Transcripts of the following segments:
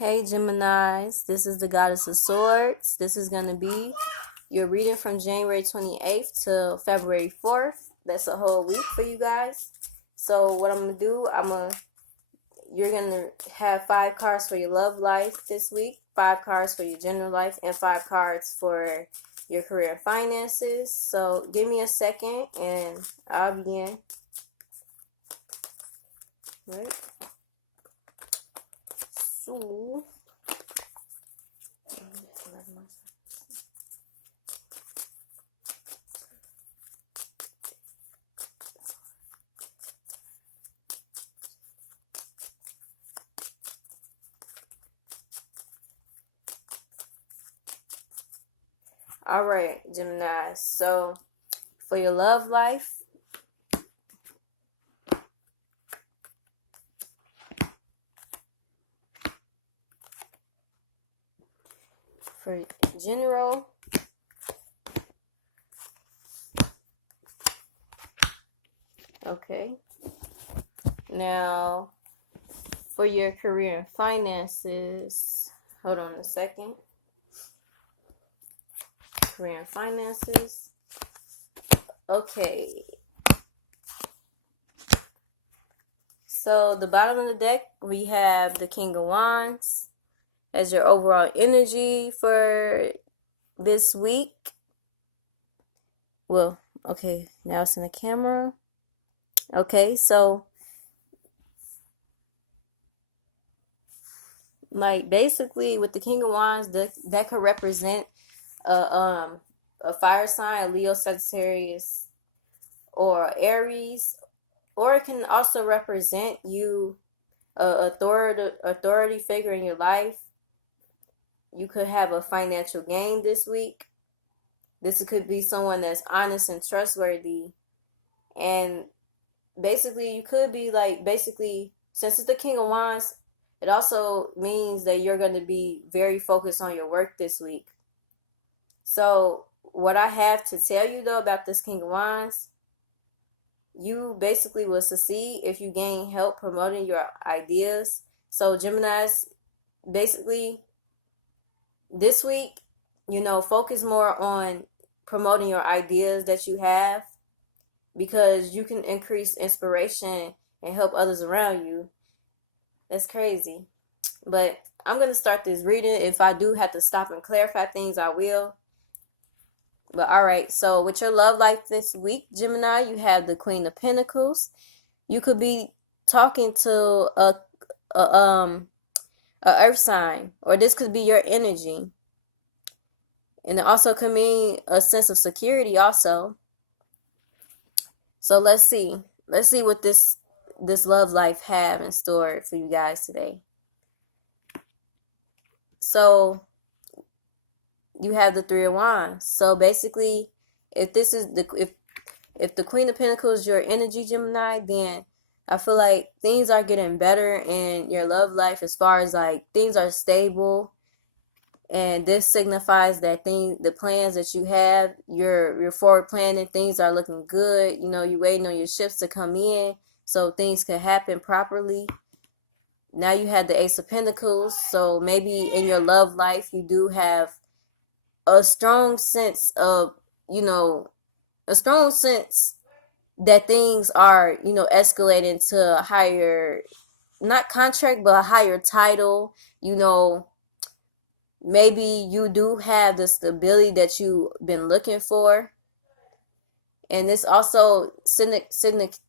Hey Geminis, this is the Goddess of Swords. This is going to be your reading from January 28th to February 4th. That's a whole week for you guys. So what I'm going to do, you're going to have 5 cards for your love life this week, 5 cards for your general life, and 5 cards for your career and finances. So give me a second and I'll begin. Right. So all right, Gemini. So for your love life, for general, okay. Now for your career and finances, hold on a second. Career and finances. Okay. So the bottom of the deck, we have the King of Wands as your overall energy for this week. Well, okay, now it's in the camera. Okay, so like basically with the King of Wands, that could represent a fire sign, a Leo, Sagittarius, or Aries, or it can also represent you, authority figure in your life. You could have a financial gain this week. This could be someone that's honest and trustworthy, and basically you could be like, basically, since it's the King of Wands, it also means that you're going to be very focused on your work this week. So what I have to tell you though about this King of Wands, you basically will succeed if you gain help promoting your ideas. So Geminis, basically this week, focus more on promoting your ideas that you have, because you can increase inspiration and help others around you. That's crazy. But I'm going to start this reading. If I do have to stop and clarify things, I will. But all right, so with your love life this week, Gemini, you have the Queen of Pentacles. You could be talking to a earth sign, or this could be your energy. And it also could mean a sense of security also. So let's see what this love life have in store for you guys today. So you have the 3 of Wands. So basically, if this is if the Queen of Pentacles is your energy, Gemini, then I feel like things are getting better in your love life, as far as like things are stable. And this signifies that the plans that you have, you're forward planning, things are looking good. You're waiting on your ships to come in so things can happen properly. Now you have the Ace of Pentacles. So maybe in your love life, you do have a strong sense of, that things are, escalating to a higher, not contract, but a higher title. Maybe you do have the stability that you've been looking for. And this also significate,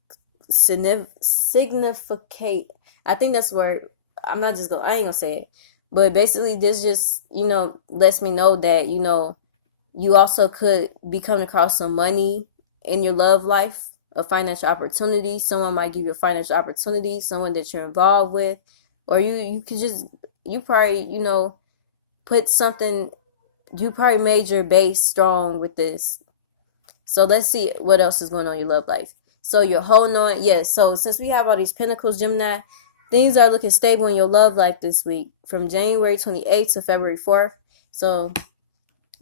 I think that's where, I ain't gonna say it. But basically this just, lets me know that, you also could be coming across some money in your love life, a financial opportunity. Someone might give you a financial opportunity, someone that you're involved with. Or you probably, put something, you probably made your base strong with this. So let's see what else is going on in your love life. So you're holding on. Yes, so since we have all these pentacles, Gemini, things are looking stable in your love life this week, from January 28th to February 4th. So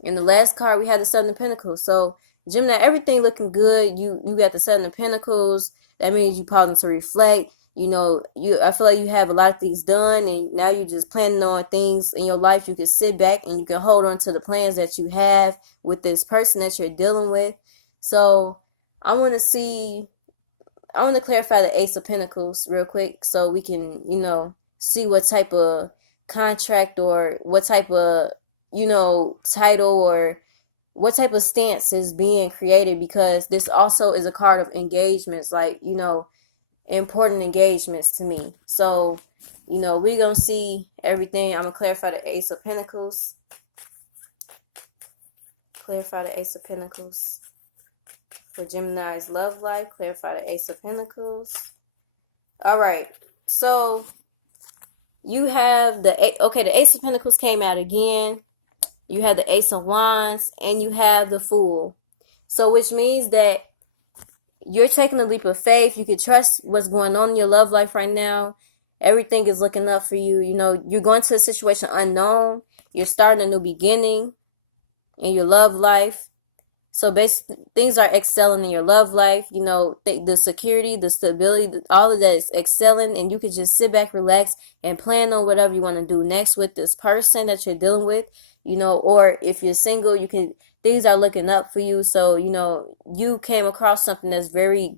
in the last card, we had the 7 of Pentacles. So Gemini, everything looking good. You got the 7 of Pentacles. That means you pausing to reflect. I feel like you have a lot of things done, and now you're just planning on things in your life. You can sit back and you can hold on to the plans that you have with this person that you're dealing with. So I want to see, I want to clarify the Ace of Pentacles real quick so we can, see what type of contract or what type of, title or what type of stance is being created, because this also is a card of engagements, like, important engagements to me. So, we're going to see everything. I'm going to clarify the Ace of Pentacles. Clarify the Ace of Pentacles. For Gemini's love life, clarify the Ace of Pentacles. All right. So, you have the Ace of Pentacles came out again. You have the Ace of Wands, and you have the Fool. So, which means that you're taking a leap of faith. You can trust what's going on in your love life right now. Everything is looking up for you. You're going to a situation unknown. You're starting a new beginning in your love life. So basically, things are excelling in your love life. The security, the stability, all of that is excelling, and you can just sit back, relax, and plan on whatever you want to do next with this person that you're dealing with. Or if you're single, things are looking up for you. So, you came across something that's very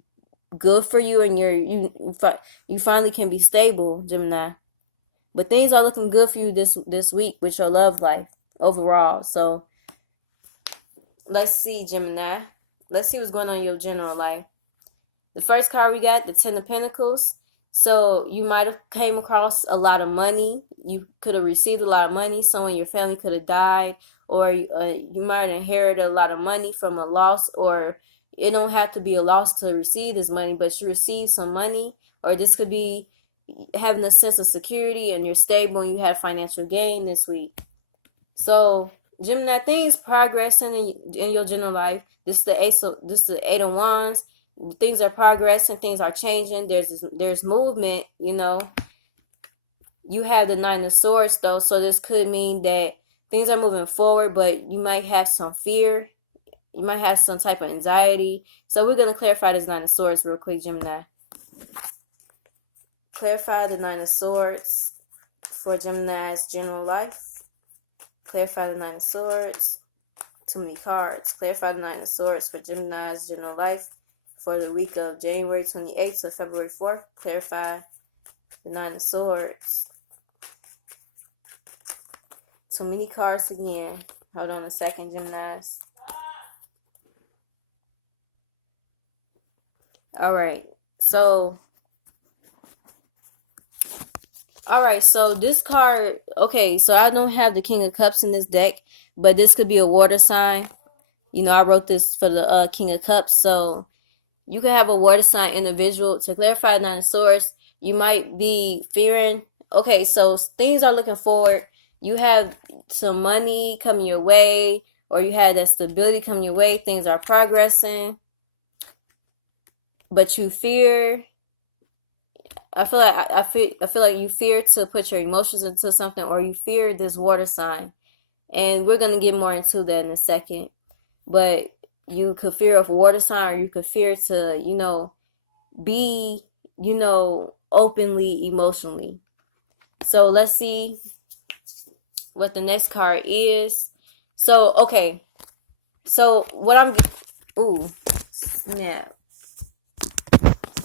good for you, and you finally can be stable, Gemini. But things are looking good for you this week with your love life overall. So, let's see, Gemini. Let's see what's going on in your general life. The first card we got, the Ten of Pentacles. So you might have came across a lot of money. You could have received a lot of money. Someone in your family could have died, or you might have inherited a lot of money from a loss, or it don't have to be a loss to receive this money, but you received some money, or this could be having a sense of security and you're stable and you had financial gain this week. So Gemini, things progressing in your general life. This is the Eight of Wands. Things are progressing. Things are changing. There's movement. You have the Nine of Swords though, so this could mean that things are moving forward, but you might have some fear. You might have some type of anxiety. So we're gonna clarify this Nine of Swords real quick, Gemini. Clarify the Nine of Swords for Gemini's general life. Clarify the Nine of Swords. Too many cards. Clarify the Nine of Swords for Gemini's general life for the week of January 28th to February 4th. Clarify the Nine of Swords. Too many cards again. Hold on a second, Geminis. Alright, so this card, so I don't have the King of Cups in this deck, but this could be a water sign. I wrote this for the King of Cups, so you could have a water sign individual. To clarify Nine of Swords, you might be fearing. So things are looking forward. You have some money coming your way, or you have that stability coming your way. Things are progressing, but you fear. I feel like you fear to put your emotions into something, or you fear this water sign, and we're gonna get more into that in a second. But you could fear of a water sign, or you could fear to be openly emotionally. So let's see what the next card is. So what I'm snap.